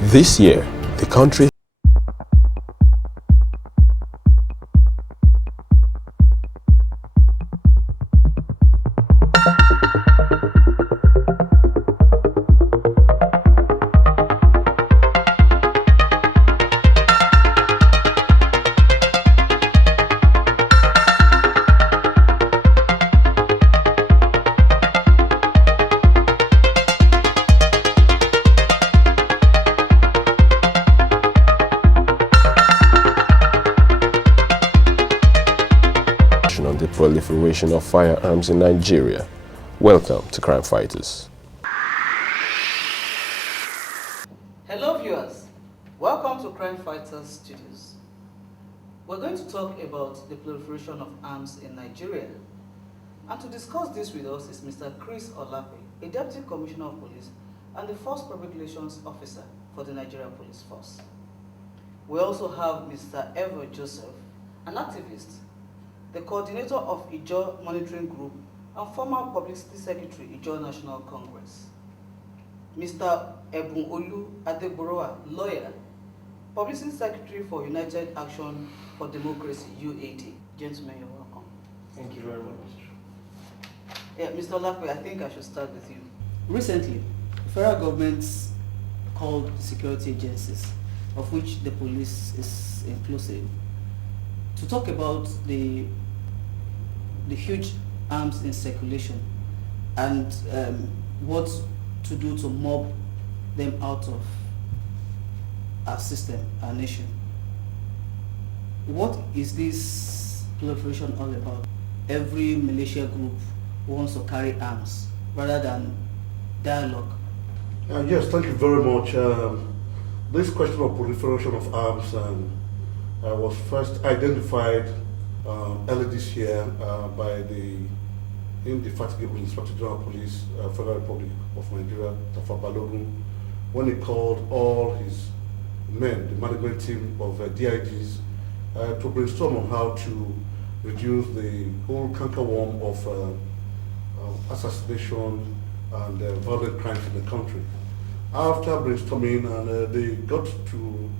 This year, the country on the proliferation of firearms in Nigeria. Welcome to CrimeFighters. Hello viewers, welcome to CrimeFighters Studios. We're going to talk about the proliferation of arms in Nigeria. And to discuss this with us is Mr. Chris Olakpe, a Deputy Commissioner of Police and the First Public Relations Officer for the Nigerian Police Force. We also have Mr. Olakpe Joseph, an activist, the coordinator of Ijaw Monitoring Group and former Publicity Secretary, Ijaw National Congress. Mr. Adegoruwa, lawyer, Publicity Secretary for United Action for Democracy, UAD. Gentlemen, you're welcome. Thank you very much. Yeah, Mr. Olakpe, I think I should start with you. Recently, the federal government called security agencies, of which the police is inclusive, to talk about the huge arms in circulation and what to do to mob them out of our system, our nation. What is this proliferation all about? Every militia group wants to carry arms rather than dialogue. Yes, thank you very much. This question of proliferation of arms was first identified early this year by the indefatigable Inspector General of Police, Federal Republic of Nigeria, Tafa Balogun, when he called all his men, the management team of DIGs, to brainstorm on how to reduce the whole cankerworm of assassination and violent crimes in the country. After brainstorming, and they got to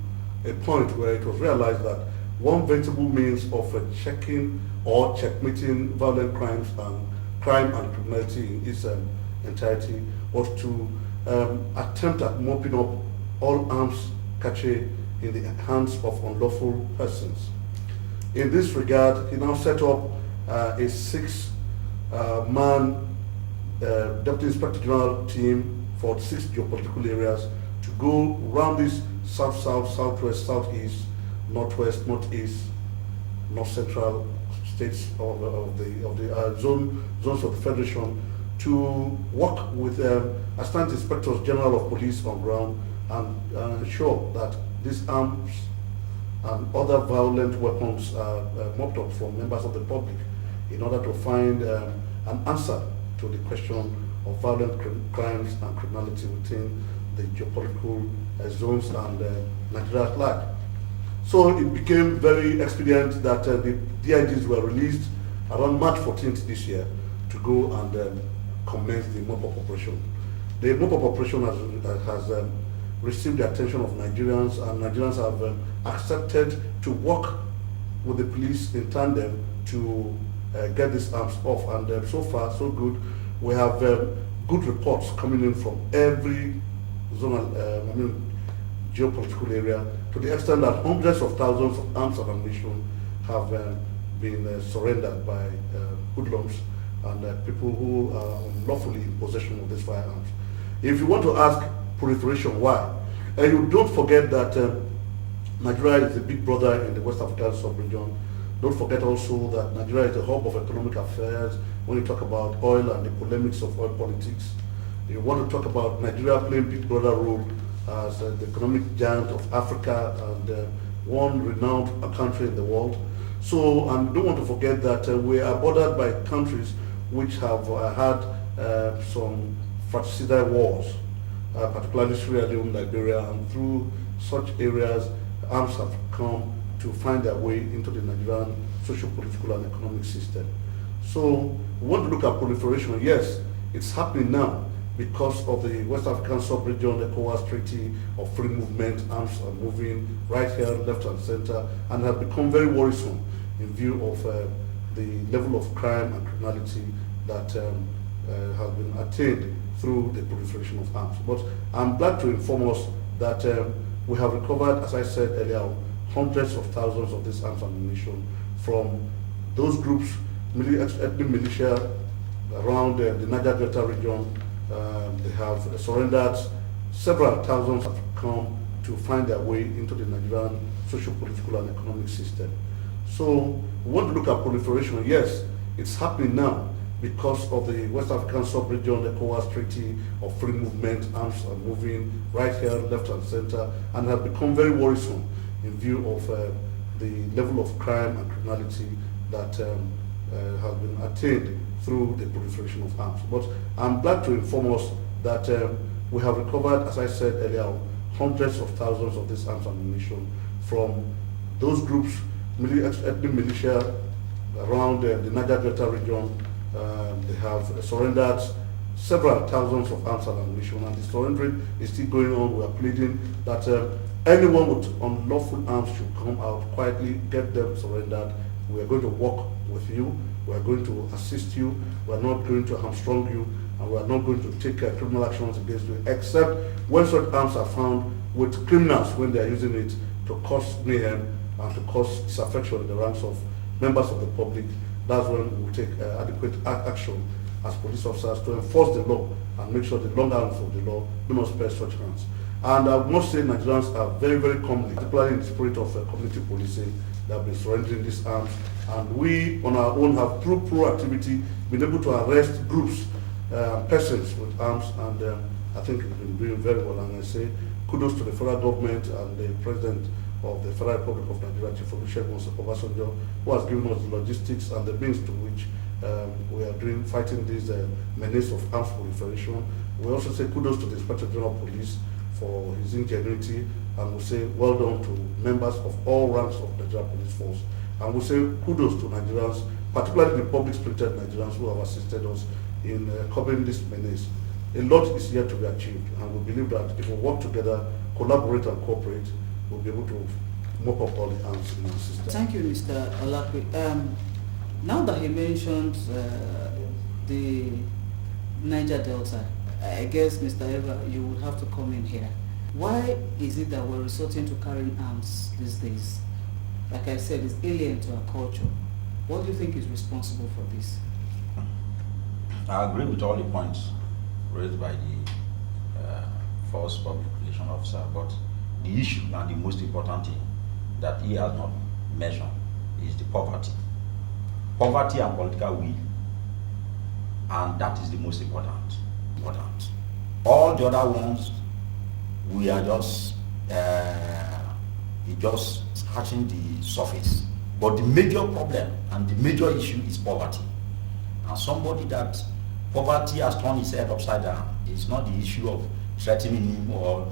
a point where it was realized that one veritable means of checking or checkmating violent crimes and crime and criminality in its entirety was to attempt at mopping up all arms cache in the hands of unlawful persons. In this regard, he now set up a six-man Deputy Inspector General team for 6 geopolitical areas to go around this south-south, southwest, southeast, northwest, northeast, north central states of the zones of the Federation to work with Assistant Inspectors General of Police on ground and ensure that these arms and other violent weapons are mopped up from members of the public in order to find an answer to the question of violent crimes and criminality within the geopolitical zones and Nigeria at large. So it became very expedient that the DIGs were released around March 14th this year to go and commence the mop-up operation. The mop-up operation has received the attention of Nigerians, and Nigerians have accepted to work with the police in tandem to get these arms off. And so far, so good. We have good reports coming in from every zonal, geopolitical area, to the extent that hundreds of thousands of arms and ammunition have been surrendered by hoodlums and people who are unlawfully in possession of these firearms. If you want to ask proliferation why, and you don't forget that Nigeria is the big brother in the West African sub-region. Don't forget also that Nigeria is the hub of economic affairs when you talk about oil and the polemics of oil politics. You want to talk about Nigeria playing big brother role as the economic giant of Africa and one renowned country in the world. So, and don't want to forget that we are bordered by countries which have had some fratricidal wars, particularly Sierra Leone, Liberia, and through such areas, arms have come to find their way into the Nigerian socio-political and economic system. So we want to look at proliferation. Yes, it's happening now, because of the West African Sub-Region ECOWAS Treaty of Free Movement. Arms are moving right here, left and center, and have become very worrisome in view of the level of crime and criminality that has been attained through the proliferation of arms. But I'm glad to inform us that we have recovered, as I said earlier, hundreds of thousands of these arms and ammunition from those groups, ethnic militia around the Niger Delta region. They have surrendered. Several thousands have come to find their way into the Nigerian social, political, and economic system. So we want to look at proliferation. Yes, it's happening now because of the West African Sub-Region ECOWAS Treaty of Free Movement. Arms are moving right here, left and center, and have become very worrisome in view of the level of crime and criminality that has been attained through the proliferation of arms. But I'm glad to inform us that we have recovered, as I said earlier, hundreds of thousands of these arms and ammunition from those groups, ethnic militia around the Niger Delta region. They have surrendered several thousands of arms and ammunition, and the surrendering is still going on. We are pleading that anyone with unlawful arms should come out quietly, get them surrendered. We are going to work with you. We are going to assist you. We are not going to hamstrung you, and we are not going to take criminal actions against you, except when such arms are found with criminals when they are using it to cause mayhem and to cause disaffection in the ranks of members of the public. That's when we will take adequate action as police officers to enforce the law and make sure the long arms of the law do not spare such hands. And I must say Nigerians are very, very comely, particularly in the spirit of community policing. They have been surrendering these arms, and we on our own have, through proactivity, been able to arrest groups, persons with arms, and I think it's been doing very well. And I say kudos to the federal government and the President of the Federal Republic of Nigeria, Chief Olusegun Obasanjo, who has given us the logistics and the means to which we are fighting this menace of arms proliferation. We also say kudos to the Inspector General of Police for his ingenuity, and we say well done to members of all ranks of the Nigeria Police Force. And we say kudos to Nigerians, particularly the public-spirited Nigerians who have assisted us in covering this menace. A lot is yet to be achieved, and we believe that if we work together, collaborate and cooperate, we'll be able to mop up all the arms in our system. Thank you, Mr. Olakpe. Now that he mentioned the Niger Delta, I guess, Mr. Evah, you would have to come in here. Why is it that we're resorting to carrying arms these days? Like I said, it's alien to our culture. What do you think is responsible for this? I agree with all the points raised by the first public relations officer, but the issue and the most important thing that he has not mentioned is the poverty. Poverty and political will, and that is the most important. All the other ones, we are just scratching the surface. But the major problem and the major issue is poverty. And somebody that poverty has turned his head upside down, it's not the issue of threatening him or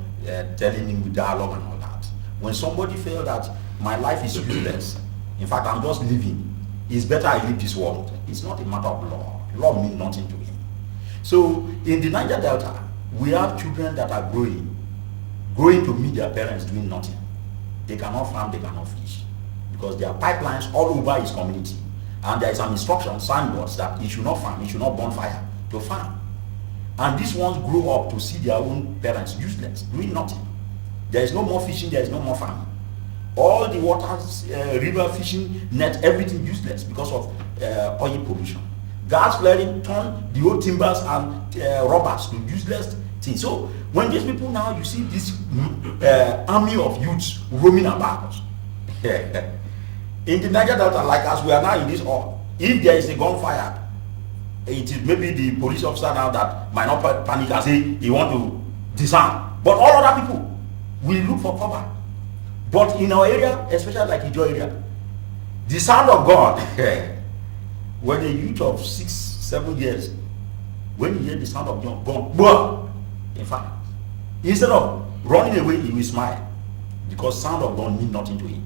telling him with dialogue and all that. When somebody feels that my life is useless, in fact I'm just living, it's better I leave this world. It's not a matter of law. Law means nothing to him. So in the Niger Delta, we have children that are growing to meet their parents doing nothing. They cannot farm, they cannot fish, because there are pipelines all over his community. And there is an instruction, signboards, that he should not farm, he should not burn fire to farm. And these ones grow up to see their own parents useless, doing nothing. There is no more fishing, there is no more farming. All the waters, river fishing, net, everything useless because of oil pollution. Gas flaring turn the old timbers and rubbers to useless things. So when these people now, you see this army of youths roaming about. In the Niger Delta, like as we are now in this hall, if there is a gunfire, it is maybe the police officer now that might not panic and say he want to disarm. But all other people will look for cover. But in our area, especially like Ijo area, the sound of God, when a youth of 6, 7 years, when you hear the sound of gun, in fact, instead of running away, he will smile, because sound of gun means nothing to him.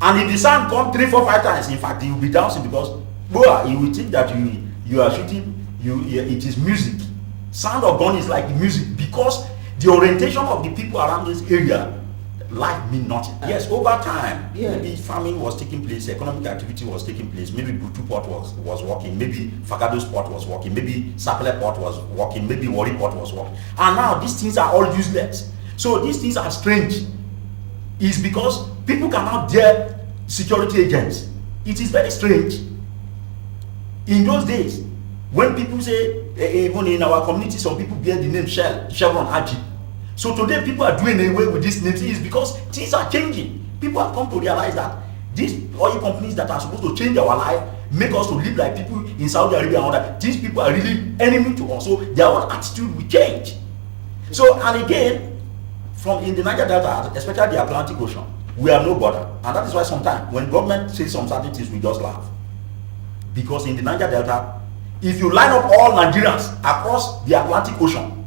And if the sound comes 3, 4, 5 times, in fact, he will be dancing, because he will think that you are shooting, it is music. Sound of gun is like the music, because the orientation of the people around this area life mean nothing. Yes, over time, maybe farming was taking place, economic activity was taking place, maybe Butu Port was working, maybe Fagado's Port was working, maybe Sapele Port was working, maybe Warri Port was working. And now these things are all useless. So these things are strange. It's because people cannot dare security agents. It is very strange. In those days, when people say, even in our community, some people bear the name Chevron, Aji. So today people are doing away with these names is because things are changing. People have come to realize that these oil companies that are supposed to change our life, make us to live like people in Saudi Arabia and all that, these people are really enemy to us. So their own attitude will change. So, and again, from in the Niger Delta, especially the Atlantic Ocean, we have no border. And that is why sometimes when government says some certain things, we just laugh. Because in the Niger Delta, if you line up all Nigerians across the Atlantic Ocean,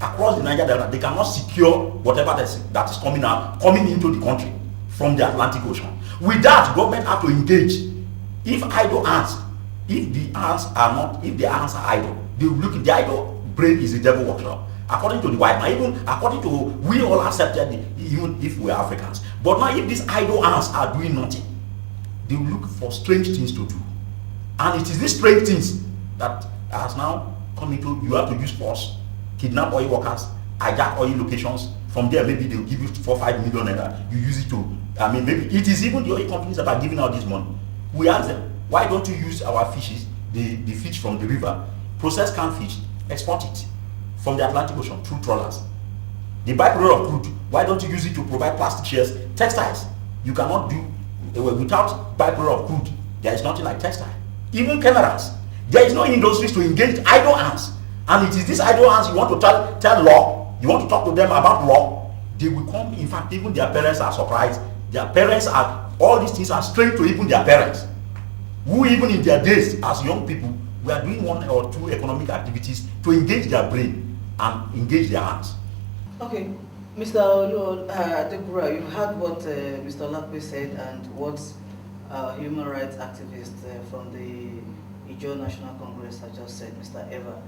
across the Niger Delta, they cannot secure whatever that is coming into the country from the Atlantic Ocean. With that, government have to engage. If idle ants, if the ants are idle, they look at the idle brain is the devil workshop. According to the white man, even according to we all accepted it, even if we are Africans. But now if these idle ants are doing nothing, they will look for strange things to do. And it is these strange things that has now come into, you have to use force, kidnap oil workers, hijack oil locations. From there, maybe they'll give you 4-5 million naira. You use it to, maybe it is even the oil companies that are giving out this money. We ask them, why don't you use our fishes, the fish from the river, process canned fish, export it from the Atlantic Ocean through trawlers. The byproduct of crude, why don't you use it to provide plastic shears, textiles? You cannot do, without byproduct of crude, there is nothing like textile. Even cameras, there is no industries to engage idle hands. And it is these idle hands you want to tell law, you want to talk to them about law, they will come. In fact, even their parents are surprised. Their parents are, all these things are strange to even their parents, who even in their days as young people, we are doing 1 or 2 economic activities to engage their brain and engage their hands. Okay, Mr. Adegoruwa, you heard what Mr. Olakpe said and what human rights activist from the Ijaw National Congress has just said, Mr. Evah.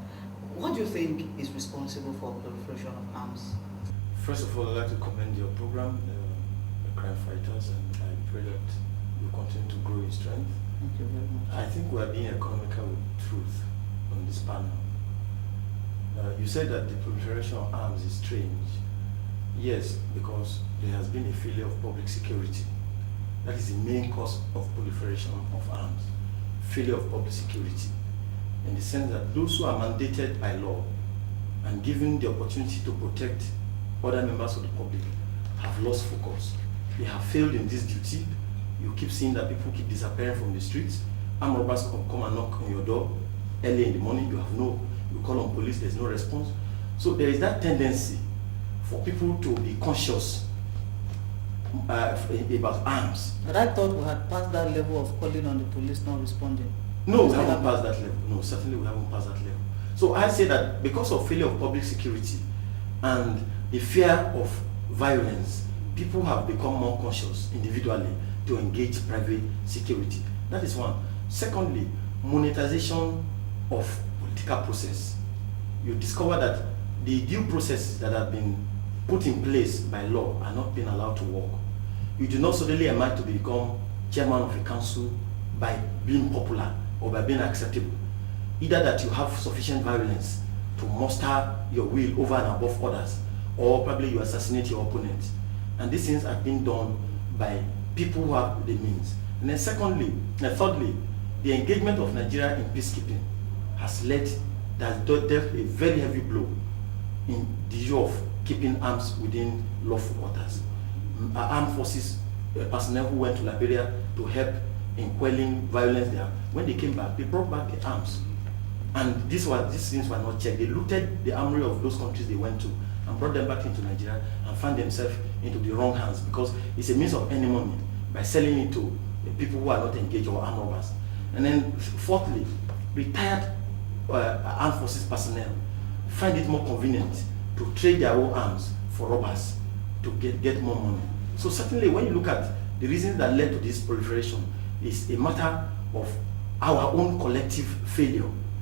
What do you think is responsible for proliferation of arms? First of all, I'd like to commend your program, the CrimeFighters, and I pray that you continue to grow in strength. Thank you very much. I think we are being economical with truth on this panel. You said that the proliferation of arms is strange. Yes, because there has been a failure of public security. That is the main cause of proliferation of arms. Failure of public security. In the sense that those who are mandated by law and given the opportunity to protect other members of the public have lost focus. They have failed in this duty. You keep seeing that people keep disappearing from the streets. Armed robbers come and knock on your door early in the morning. You call on police, there's no response. So there is that tendency for people to be conscious about arms. But I thought we had passed that level of calling on the police not responding. No, we haven't passed that level. No, certainly we haven't passed that level. So I say that because of failure of public security and the fear of violence, people have become more conscious individually to engage private security. That is one. Secondly, monetization of political process. You discover that the due processes that have been put in place by law are not being allowed to work. You do not suddenly emerge to become chairman of a council by being popular or by being acceptable. Either that you have sufficient violence to muster your will over and above others, or probably you assassinate your opponent. And these things are being done by people who have the means. And then thirdly, the engagement of Nigeria in peacekeeping has dealt a very heavy blow in the issue of keeping arms within lawful waters. Our armed forces personnel who went to Liberia to help in quelling violence there, when they came back, they brought back the arms. And these things were not checked. They looted the armory of those countries they went to and brought them back into Nigeria and found themselves into the wrong hands, because it's a means of earning money by selling it to the people who are not engaged or armed robbers. And then fourthly, retired armed forces personnel find it more convenient to trade their own arms for robbers to get more money. So certainly when you look at the reasons that led to this proliferation, is a matter of our own collective failure